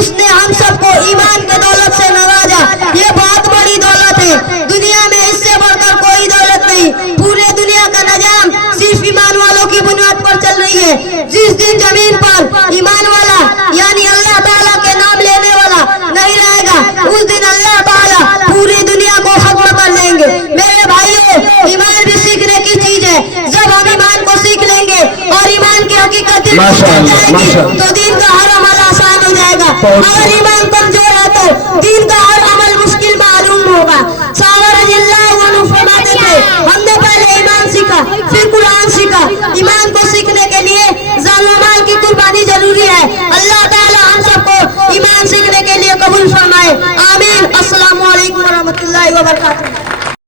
اس نے ہم سب کو ایمان کے دولت سے نوازا. یہ بہت بڑی دولت ہے, دنیا میں اس سے بڑھ کر کوئی دولت نہیں. پورے دنیا کا نظام صرف ایمان والوں کی بنیاد پر چل رہی ہے. جس دن زمین پر ایمان والا یعنی اللہ تعالیٰ کے نام لینے والا نہیں رہے گا, اس دن اللہ تعالیٰ پوری دنیا کو ختم کر دیں گے. میرے بھائیوں, ایمان بھی سیکھنے کی چیز ہے. جب ہم ایمان کو سیکھ لیں گے اور ایمان کی حقیقت دل میں چل جائے گی تو دین کا ہر عمل آسان ہو جائے گا. اگر ایمان کمزور ہے تو دین کا ہر عمل مشکل معلوم ہوگا. صحابہ رضی اللہ عنہ فرماتے تھے, ہم نے پہلے ایمان سیکھا پھر قرآن سیکھا. ایمان کو سیکھنے کے لیے جان و مال کی قربانی ضروری ہے. اللہ تعالی ہم سب کو ایمان سیکھنے کے لیے قبول فرمائے. آمین. السلام علیکم ورحمۃ اللہ وبرکاتہ.